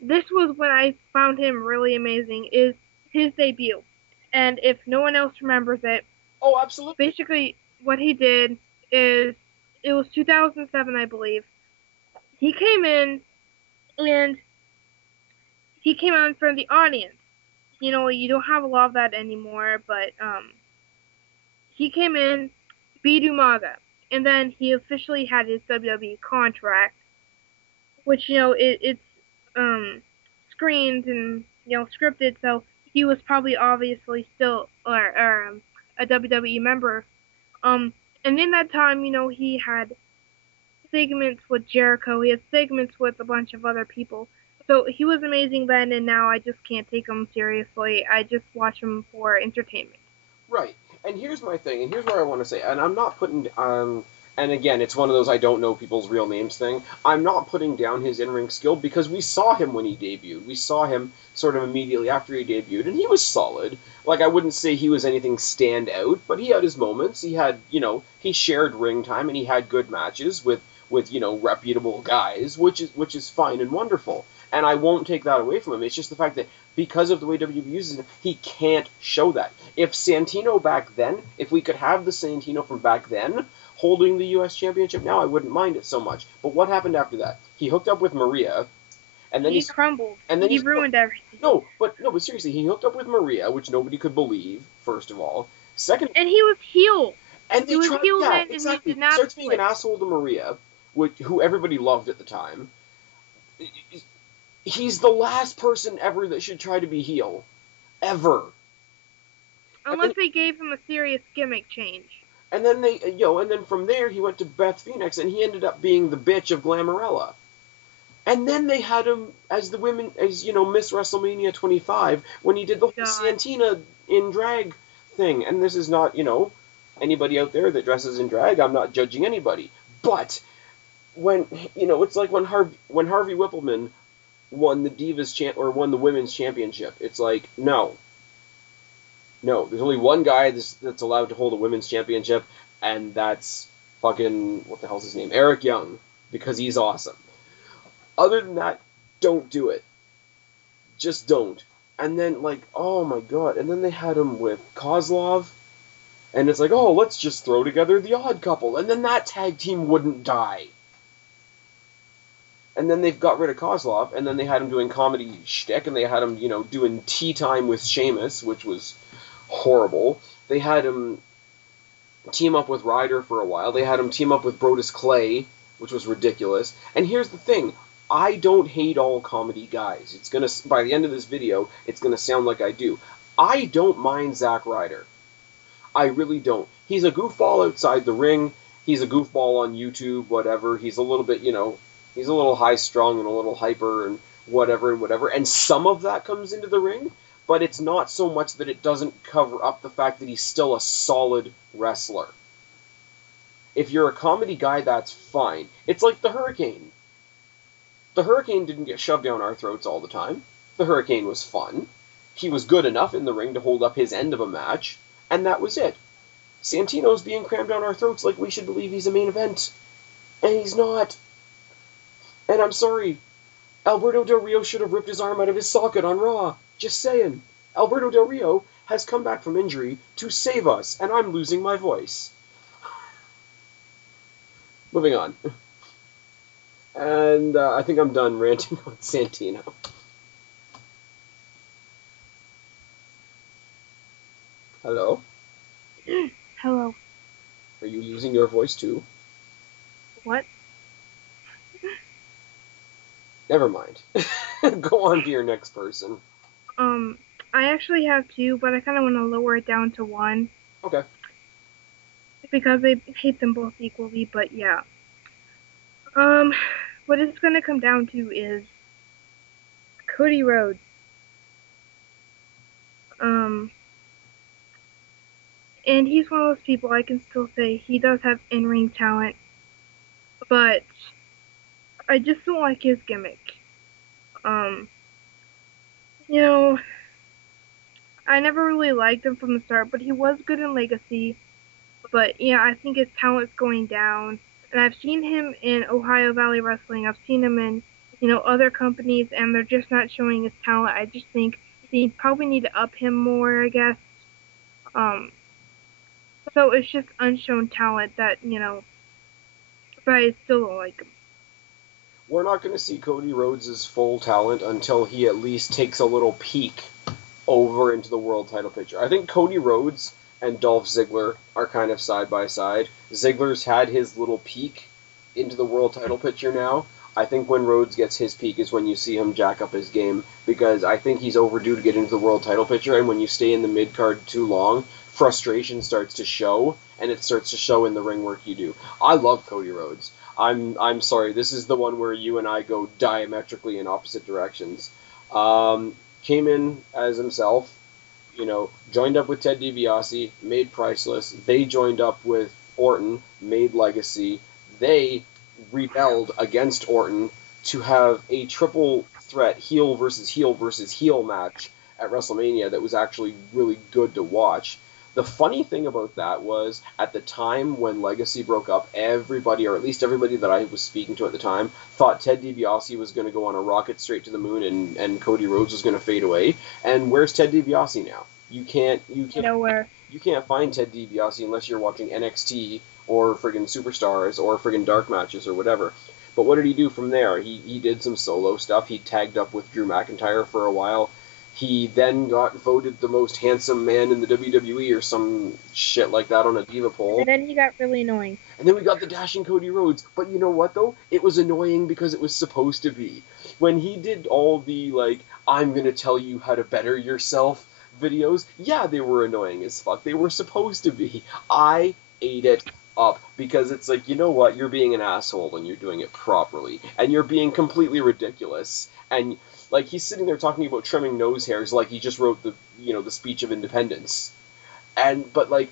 this was when I found him really amazing, is his debut. And if no one else remembers it, oh, absolutely. Basically, what he did is, it was 2007, I believe. He came in, and he came out in front of the audience. You don't have a lot of that anymore, but he came in, beat Umaga, and then he officially had his WWE contract, which it's screened and scripted, so he was probably obviously still a WWE member. And in that time, he had segments with Jericho. He had segments with a bunch of other people. So he was amazing then, and now I just can't take him seriously. I just watch him for entertainment. Right. And here's my thing, and here's what I want to say. And I'm not putting, and again, it's one of those I don't know people's real names thing. I'm not putting down his in-ring skill because we saw him when he debuted. We saw him sort of immediately after he debuted, and he was solid. Like, I wouldn't say he was anything stand out, but he had his moments. He had, he shared ring time, and he had good matches with reputable guys, which is fine and wonderful. And I won't take that away from him. It's just the fact that because of the way WWE uses him, he can't show that. If Santino back then, if we could have the Santino from back then holding the U.S. Championship now, I wouldn't mind it so much. But what happened after that? He hooked up with Maria, and then he crumbled. And then he ruined everything. No, but seriously, he hooked up with Maria, which nobody could believe. First of all, second, and he was heel. And he was heel then, exactly. And he did not starts being an asshole to Maria, who everybody loved at the time. He's the last person ever that should try to be heel. Ever. Unless they gave him a serious gimmick change. And then and then from there he went to SpazPhoenix, and he ended up being the bitch of Glamarella. And then they had him as Miss WrestleMania 25 when he did the whole Santina in drag thing. And this is not, anybody out there that dresses in drag. I'm not judging anybody. But when, it's like when Harvey Whippleman won the Divas won the Women's Championship. It's like, no, there's only one guy that's allowed to hold a Women's Championship, and that's fucking, what the hell's his name? Eric Young, because he's awesome. Other than that, don't do it. Just don't. And then, oh my god, and then they had him with Kozlov, and it's like, oh, let's just throw together the Odd Couple, and then that tag team wouldn't die. And then they've got rid of Kozlov, and then they had him doing comedy shtick, and they had him, doing tea time with Sheamus, which was horrible. They had him team up with Ryder for a while. They had him team up with Brodus Clay, which was ridiculous. And here's the thing. I don't hate all comedy guys. It's gonna, by the end of this video, it's gonna sound like I do. I don't mind Zack Ryder. I really don't. He's a goofball outside the ring. He's a goofball on YouTube, whatever. He's a little bit, he's a little high-strung and a little hyper and whatever. And some of that comes into the ring, but it's not so much that it doesn't cover up the fact that he's still a solid wrestler. If you're a comedy guy, that's fine. It's like the Hurricane. The Hurricane didn't get shoved down our throats all the time. The Hurricane was fun. He was good enough in the ring to hold up his end of a match, and that was it. Santino's being crammed down our throats like we should believe he's a main event. And he's not. And I'm sorry. Alberto Del Rio should have ripped his arm out of his socket on Raw. Just saying. Alberto Del Rio has come back from injury to save us, and I'm losing my voice. Moving on. And I think I'm done ranting on Santino. Hello? Hello. Are you losing your voice too? What? Never mind. Go on to your next person. I actually have two, but I kind of want to lower it down to one. Okay. Because I hate them both equally, but yeah. What it's gonna come down to is Cody Rhodes. And he's one of those people I can still say he does have in-ring talent, but I just don't like his gimmick. You know, I never really liked him from the start, but he was good in Legacy. But yeah, I think his talent's going down. And I've seen him in Ohio Valley Wrestling. I've seen him in, other companies, and they're just not showing his talent. I just think they probably need to up him more, I guess. So it's just unshown talent that, but I still don't like him. We're not going to see Cody Rhodes' full talent until he at least takes a little peek over into the world title picture. I think Cody Rhodes and Dolph Ziggler are kind of side by side. Ziggler's had his little peek into the world title picture now. I think when Rhodes gets his peak is when you see him jack up his game, because I think he's overdue to get into the world title picture, and when you stay in the mid card too long, frustration starts to show, and it starts to show in the ring work you do. I love Cody Rhodes. I'm sorry, this is the one where you and I go diametrically in opposite directions. Came in as himself, joined up with Ted DiBiase, made Priceless. They joined up with Orton, made Legacy. They rebelled against Orton to have a triple threat heel versus heel versus heel match at WrestleMania that was actually really good to watch. The funny thing about that was, at the time when Legacy broke up, everybody, or at least everybody that I was speaking to at the time, thought Ted DiBiase was going to go on a rocket straight to the moon and Cody Rhodes was going to fade away. And where's Ted DiBiase now? You can't Nowhere. You can't find Ted DiBiase unless you're watching NXT or friggin' Superstars or friggin' dark matches or whatever. But what did he do from there? He did some solo stuff. He tagged up with Drew McIntyre for a while. He then got voted the most handsome man in the WWE or some shit like that on a diva poll. And then he got really annoying. And then we got the dashing Cody Rhodes. But you know what, though? It was annoying because it was supposed to be. When he did all the, I'm going to tell you how to better yourself videos, yeah, they were annoying as fuck. They were supposed to be. I ate it up because it's like, you know what? You're being an asshole and you're doing it properly. And you're being completely ridiculous. And he's sitting there talking about trimming nose hairs like he just wrote the speech of independence. But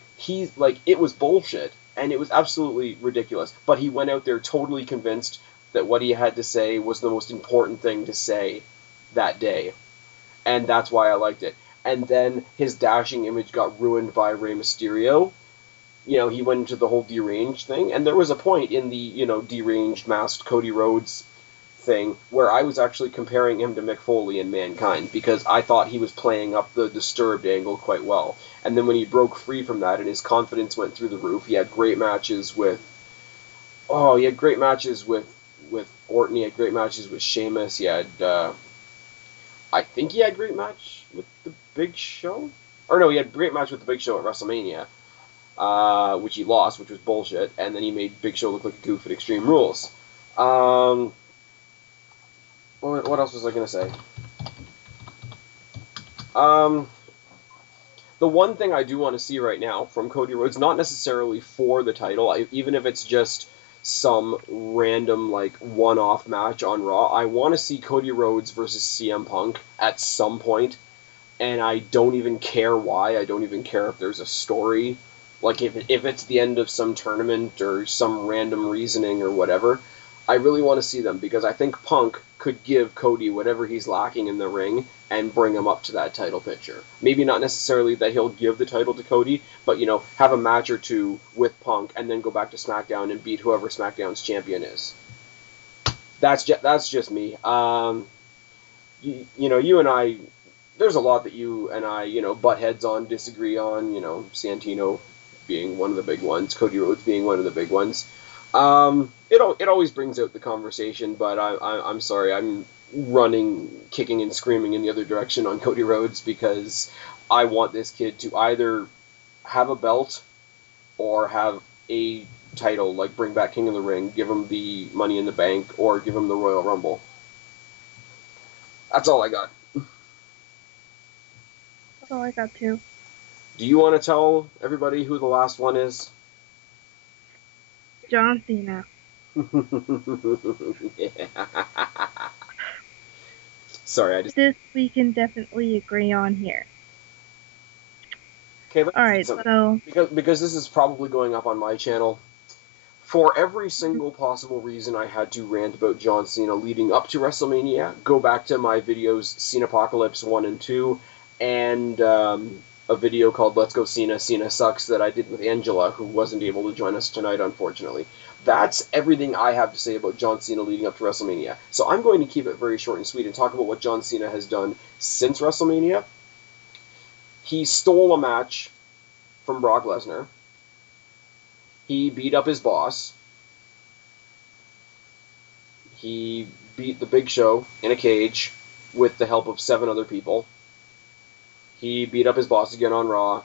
it was bullshit and it was absolutely ridiculous. But he went out there totally convinced that what he had to say was the most important thing to say that day. And that's why I liked it. And then his dashing image got ruined by Rey Mysterio. He went into the whole deranged thing. And there was a point in the, deranged masked Cody Rhodes thing where I was actually comparing him to Mick Foley in Mankind because I thought he was playing up the Disturbed angle quite well. And then when he broke free from that and his confidence went through the roof, he had great matches with Orton, he had great matches with Sheamus, he had I think he had great match with the Big Show? Or no, he had great match with the Big Show at WrestleMania, which he lost, which was bullshit, and then he made Big Show look like a goof at Extreme Rules. What else was I going to say? The one thing I do want to see right now from Cody Rhodes, not necessarily for the title, even if it's just some random, one-off match on Raw, I want to see Cody Rhodes versus CM Punk at some point, and I don't even care why. I don't even care if there's a story. If it's the end of some tournament or some random reasoning or whatever, I really want to see them because I think Punk could give Cody whatever he's lacking in the ring and bring him up to that title picture. Maybe not necessarily that he'll give the title to Cody, but, have a match or two with Punk and then go back to SmackDown and beat whoever SmackDown's champion is. That's just me. You and I, there's a lot that you and I, butt heads on, disagree on, Santino being one of the big ones, Cody Rhodes being one of the big ones. It always brings out the conversation, but I'm sorry, I'm running, kicking and screaming in the other direction on Cody Rhodes because I want this kid to either have a belt or have a title, like bring back King of the Ring, give him the Money in the Bank, or give him the Royal Rumble. That's all I got. That's all I got too. Do you want to tell everybody who the last one is? John Cena. Yeah. Sorry, I just... This we can definitely agree on here. Okay, alright, so... Because this is probably going up on my channel, for every single possible reason I had to rant about John Cena leading up to WrestleMania, go back to my videos Cenapocalypse 1 and 2, and a video called Let's Go Cena, Cena Sucks that I did with Angela, who wasn't able to join us tonight, unfortunately. That's everything I have to say about John Cena leading up to WrestleMania. So I'm going to keep it very short and sweet and talk about what John Cena has done since WrestleMania. He stole a match from Brock Lesnar. He beat up his boss. He beat the Big Show in a cage with the help of 7 other people. He beat up his boss again on Raw.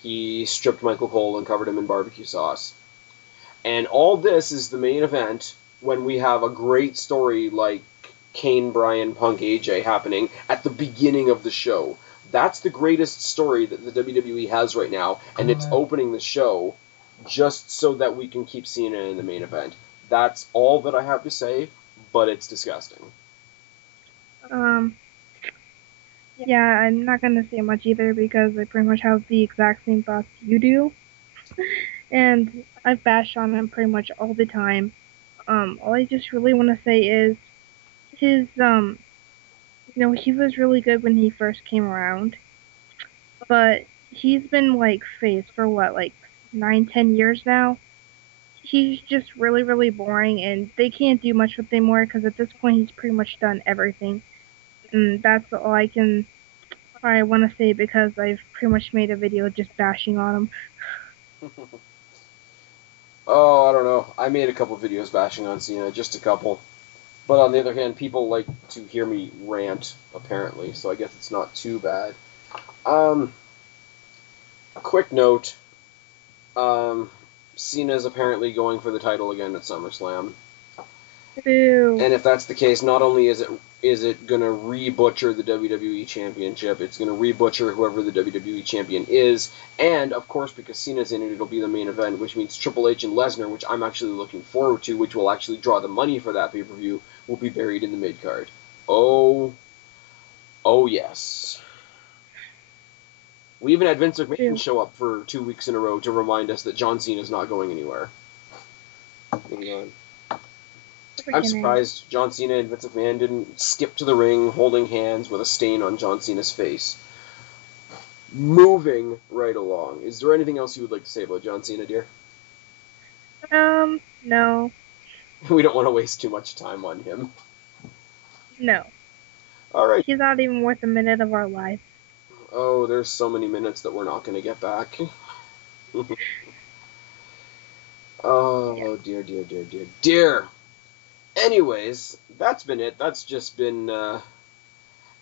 He stripped Michael Cole and covered him in barbecue sauce. And all this is the main event when we have a great story like Kane, Bryan, Punk, AJ happening at the beginning of the show. That's the greatest story that the WWE has right now, and it's opening the show just so that we can keep Cena in the main event. That's all that I have to say, but it's disgusting. Yeah, I'm not gonna say much either because I pretty much have the exact same thoughts you do. And I bash on him pretty much all the time. All I just really want to say is his, he was really good when he first came around. But he's been, face for what, 9-10 years now? He's just really, really boring, and they can't do much with him anymore because at this point he's pretty much done everything. And that's all I want to say because I've pretty much made a video just bashing on him. Oh, I don't know. I made a couple videos bashing on Cena, just a couple. But on the other hand, people like to hear me rant, apparently, so I guess it's not too bad. A quick note. Cena's apparently going for the title again at SummerSlam. Boo. And if that's the case, not only is it going to re-butcher the WWE Championship, it's going to re-butcher whoever the WWE Champion is, and, of course, because Cena's in it, it'll be the main event, which means Triple H and Lesnar, which I'm actually looking forward to, which will actually draw the money for that pay-per-view, will be buried in the mid-card. Oh yes. We even had Vince McMahon show up for 2 weeks in a row to remind us that John Cena's not going anywhere. I'm surprised John Cena and Vince McMahon didn't skip to the ring holding hands with a stain on John Cena's face. Moving right along. Is there anything else you would like to say about John Cena, dear? No. We don't want to waste too much time on him. No. Alright. He's not even worth a minute of our life. Oh, there's so many minutes that we're not going to get back. Oh, dear. Anyways, that's been it. That's just been,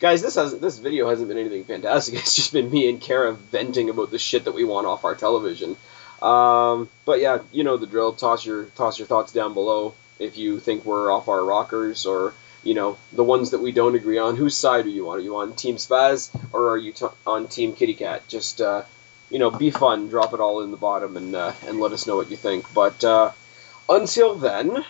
guys, this video hasn't been anything fantastic. It's just been me and Kara venting about the shit that we want off our television. But yeah, you know the drill. Toss your thoughts down below if you think we're off our rockers, or the ones that we don't agree on. Whose side are you on? Are you on Team Spaz or are you on Team Kitty Cat? Just be fun. Drop it all in the bottom and let us know what you think. But until then,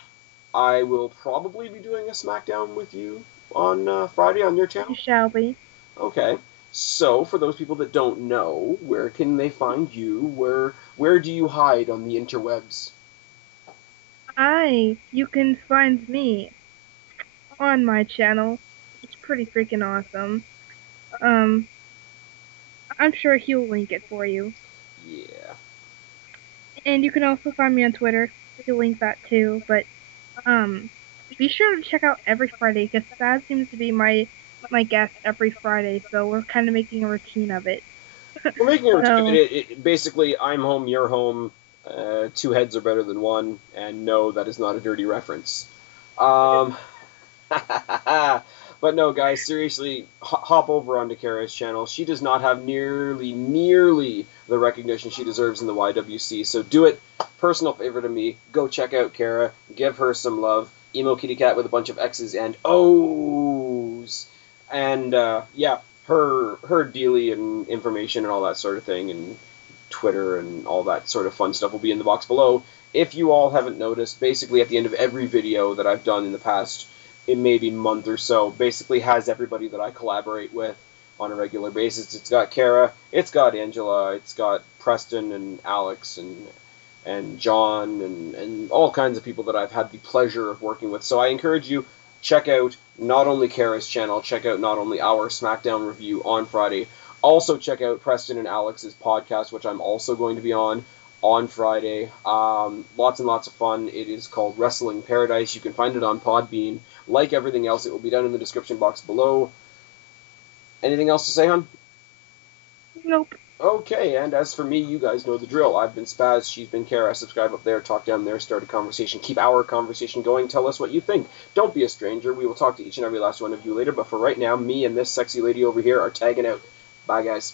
I will probably be doing a SmackDown with you on Friday on your channel. You shall be. Okay. So, for those people that don't know, where can they find you? Where do you hide on the interwebs? You can find me on my channel. It's pretty freaking awesome. I'm sure he'll link it for you. Yeah. And you can also find me on Twitter. He'll link that too, but be sure to check out every Friday, because Spaz seems to be my guest every Friday, so we're kind of making a routine of it. We're making a routine of it. Basically, I'm home, you're home, Two heads are better than one, and no, that is not a dirty reference. But no, guys, seriously, hop over onto Kara's channel. She does not have nearly the recognition she deserves in the YWC, so do it. Personal favor to me, go check out Kara, give her some love. Emo Kitty Cat with a bunch of X's and O's. And, yeah, her dealy and information and all that sort of thing, and Twitter and all that sort of fun stuff will be in the box below. If you all haven't noticed, basically at the end of every video that I've done in the past, it maybe month or so, basically has everybody that I collaborate with on a regular basis. It's got Kara, it's got Angela, it's got Preston and Alex and John and all kinds of people that I've had the pleasure of working with. So I encourage you, check out not only Kara's channel, check out not only our SmackDown review on Friday, also check out Preston and Alex's podcast, which I'm also going to be on Friday. Lots and lots of fun. It is called Wrestling Paradise. You can find it on Podbean. Like everything else, it will be down in the description box below. Anything else to say, hon? Nope. Okay, and as for me, you guys know the drill. I've been Spaz, she's been Kara. Subscribe up there, talk down there, start a conversation. Keep our conversation going. Tell us what you think. Don't be a stranger. We will talk to each and every last one of you later, but for right now, me and this sexy lady over here are tagging out. Bye, guys.